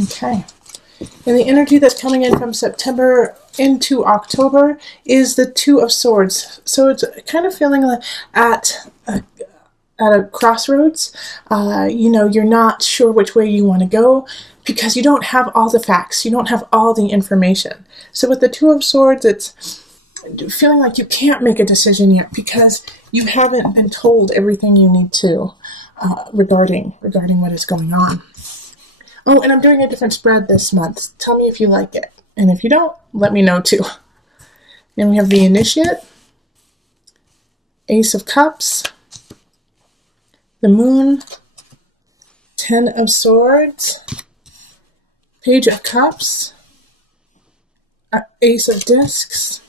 Okay. And the energy that's coming in from September into October is the Two of Swords. So it's kind of feeling like at a crossroads. You're not sure which way you want to go because you don't have all the facts. You don't have all the information. So with the Two of Swords, it's feeling like you can't make a decision yet because you haven't been told everything you need to regarding what is going on. Oh, and I'm doing a different spread this month. Tell me if you like it. And if you don't, let me know too. And we have the Initiate, Ace of Cups, the Moon, Ten of Swords, Page of Cups, Ace of Discs,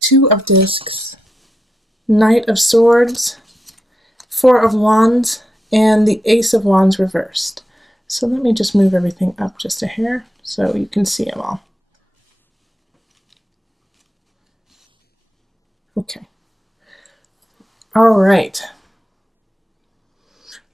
Two of Discs, Knight of Swords, Four of Wands, and the Ace of Wands reversed. So let me just move everything up just a hair so you can see them all. Okay. All right.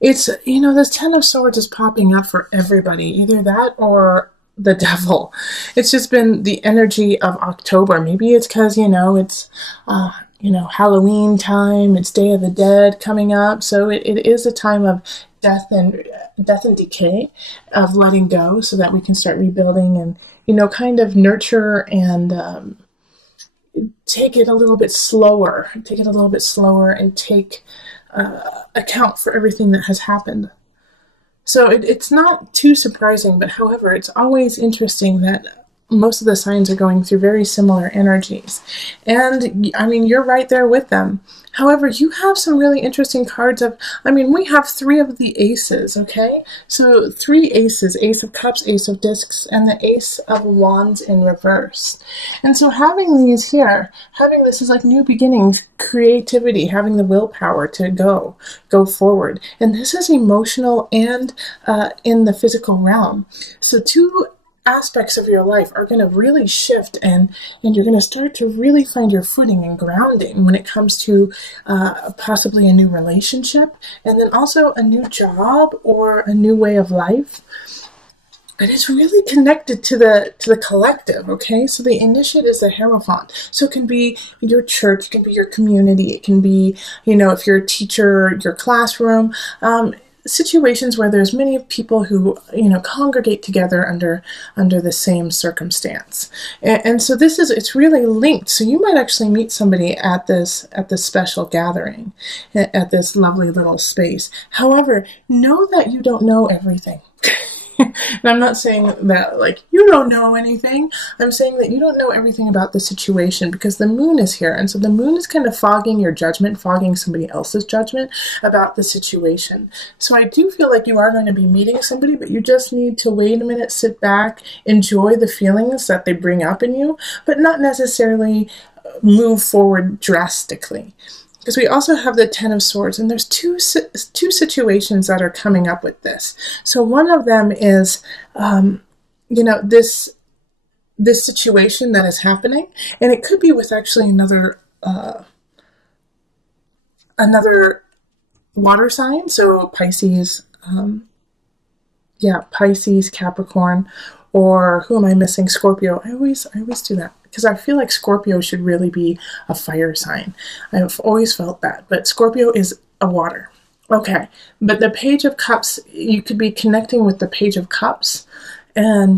It's, this Ten of Swords is popping up for everybody, either that or the devil. It's just been the energy of October. Maybe it's because, it's, Halloween time, it's Day of the Dead coming up. So it is a time of death and decay, of letting go so that we can start rebuilding and, kind of nurture and take it a little bit slower and take account for everything that has happened. So it's not too surprising, but however, it's always interesting that most of the signs are going through very similar energies. And, you're right there with them. However, you have some really interesting cards we have three of the aces, okay? So 3 aces, Ace of Cups, Ace of Discs, and the Ace of Wands in reverse. And so having these here, having this is like new beginnings, creativity, having the willpower to go forward. And this is emotional and in the physical realm. So 2 aspects of your life are going to really shift and you're going to start to really find your footing and grounding when it comes to possibly a new relationship and then also a new job or a new way of life. And it's really connected to the collective, okay? So the Initiate is the Hierophant. So it can be your church, it can be your community, it can be, if you're a teacher, your classroom, situations where there's many people who congregate together under the same circumstance, and so it's really linked. So you might actually meet somebody at this special gathering, at this lovely little space. However, know that you don't know everything. And I'm not saying that like you don't know anything. I'm saying that you don't know everything about the situation because the moon is here. And so the moon is kind of fogging your judgment, fogging somebody else's judgment about the situation. So I do feel like you are going to be meeting somebody, but you just need to wait a minute, sit back, enjoy the feelings that they bring up in you, but not necessarily move forward drastically. Because we also have the Ten of Swords, and there's two situations that are coming up with this. So one of them is, this situation that is happening, and it could be with actually another water sign. So Pisces, Pisces, Capricorn, or who am I missing? Scorpio. I always do that because I feel like Scorpio should really be a fire sign. I've always felt that, but Scorpio is a water. Okay, but the Page of Cups, you could be connecting with the Page of Cups, and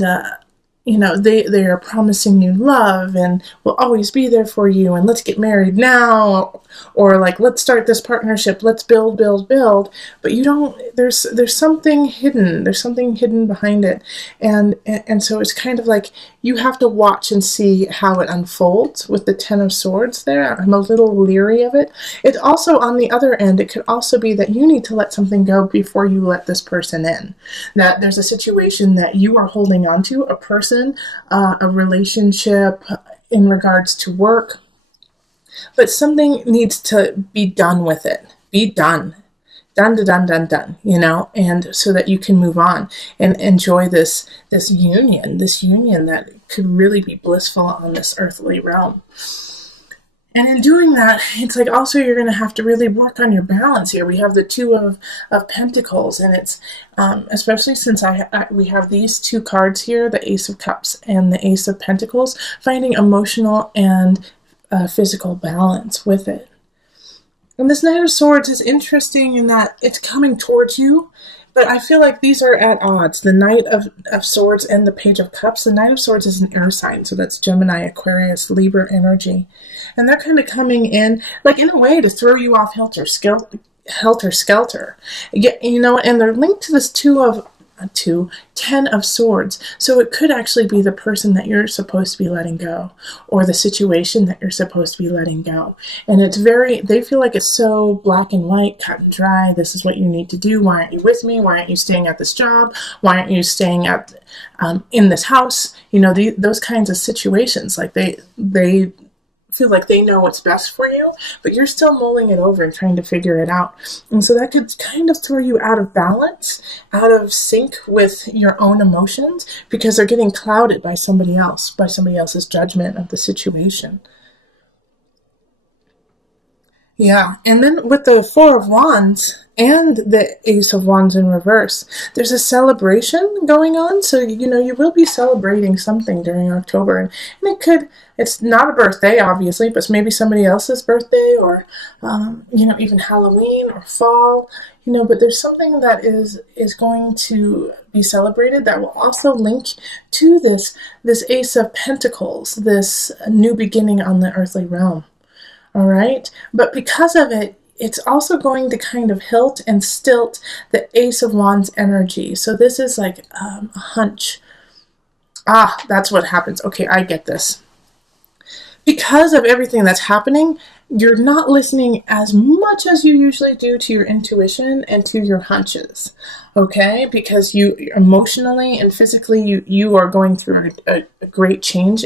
they are promising you love and will always be there for you, and let's get married now, or like let's start this partnership, let's build. But you don't. There's something hidden. There's something hidden behind it, and so it's kind of like you have to watch and see how it unfolds with the Ten of Swords there. I'm a little leery of it. It also, on the other end, it could also be that you need to let something go before you let this person in. That there's a situation that you are holding on to, a person, a relationship in regards to work, but something needs to be done with it. Be done. Done, and so that you can move on and enjoy this union that could really be blissful on this earthly realm. And in doing that, it's like also you're going to have to really work on your balance here. We have the Two of Pentacles, and it's especially since we have these two cards here, the Ace of Cups and the Ace of Pentacles, finding emotional and physical balance with it. And this Knight of Swords is interesting in that it's coming towards you, but I feel like these are at odds. The Knight of Swords and the Page of Cups. The Knight of Swords is an air sign, so that's Gemini, Aquarius, Libra energy. And they're kind of coming in, like in a way, to throw you off helter-skelter. You know, and they're linked to this Ten of Swords. So it could actually be the person that you're supposed to be letting go, or the situation that you're supposed to be letting go. And it's they feel like it's so black and white, cut and dry. This is what you need to do. Why aren't you with me? Why aren't you staying at this job? Why aren't you staying at in this house? You know, those kinds of situations. Like they feel like they know what's best for you, but you're still mulling it over and trying to figure it out. And so that could kind of throw you out of balance, out of sync with your own emotions, because they're getting clouded by somebody else's judgment of the situation. Yeah, and then with the Four of Wands and the Ace of Wands in reverse, there's a celebration going on. So, you know, you will be celebrating something during October. And it's not a birthday, obviously, but maybe somebody else's birthday, or, you know, even Halloween or fall, you know, but there's something that is going to be celebrated that will also link to this Ace of Pentacles, this new beginning on the earthly realm. All right. But because of it, it's also going to kind of hilt and stilt the Ace of Wands energy. So this is like a hunch. That's what happens. Okay, I get this. Because of everything that's happening, you're not listening as much as you usually do to your intuition and to your hunches, okay? Because you emotionally and physically, you are going through a great change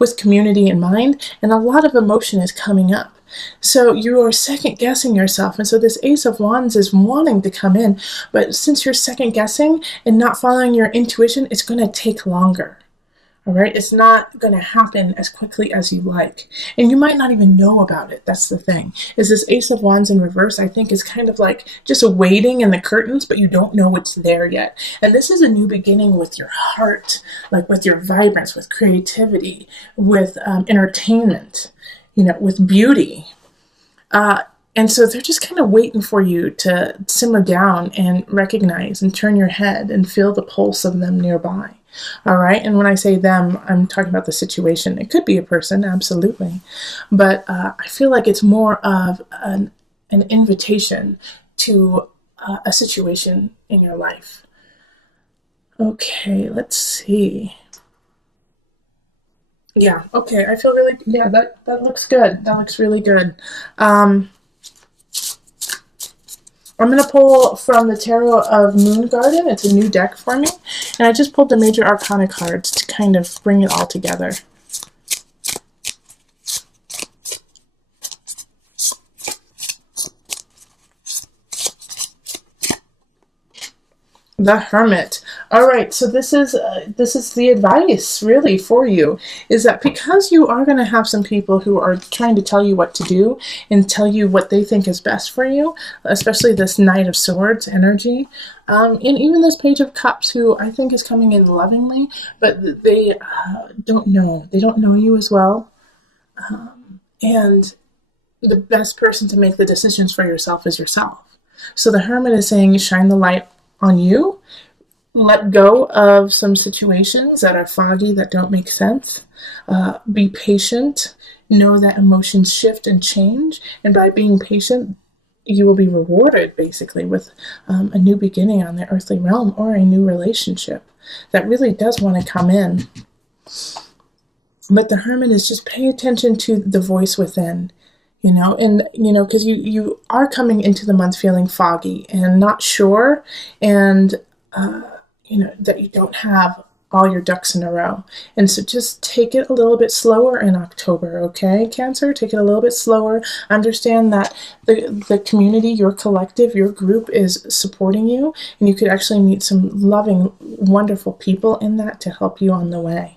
with community in mind, and a lot of emotion is coming up. So you are second guessing yourself. And so this Ace of Wands is wanting to come in, but since you're second guessing and not following your intuition, it's going to take longer. All right, it's not going to happen as quickly as you like. And you might not even know about it. That's the thing. Is this Ace of Wands in reverse, I think, is kind of like just a waiting in the curtains, but you don't know what's there yet. And this is a new beginning with your heart, like with your vibrance, with creativity, with entertainment, you know, with beauty. And so they're just kind of waiting for you to simmer down and recognize and turn your head and feel the pulse of them nearby. All right. And when I say them, I'm talking about the situation. It could be a person, absolutely. But I feel like it's more of an invitation to a situation in your life. Okay, let's see. Yeah, okay. I feel really, yeah, that looks good. That looks really good. I'm going to pull from the Tarot of Moon Garden. It's a new deck for me. And I just pulled the Major Arcana cards to kind of bring it all together. The Hermit. All right, so this is the advice really for you, is that because you are going to have some people who are trying to tell you what to do and tell you what they think is best for you, especially this Knight of Swords energy, and even this Page of Cups, who I think is coming in lovingly, but they don't know. They don't know you as well. And the best person to make the decisions for yourself is yourself. So the Hermit is saying, shine the light on you, let go of some situations that are foggy, that don't make sense, be patient, know that emotions shift and change, and by being patient, you will be rewarded basically with a new beginning on the earthly realm, or a new relationship that really does want to come in. But the Hermit is just pay attention to the voice within. You know, and, you know, because you are coming into the month feeling foggy and not sure, and, you know, that you don't have all your ducks in a row. And so just take it a little bit slower in October, okay, Cancer? Take it a little bit slower. Understand that the community, your collective, your group is supporting you, and you could actually meet some loving, wonderful people in that to help you on the way.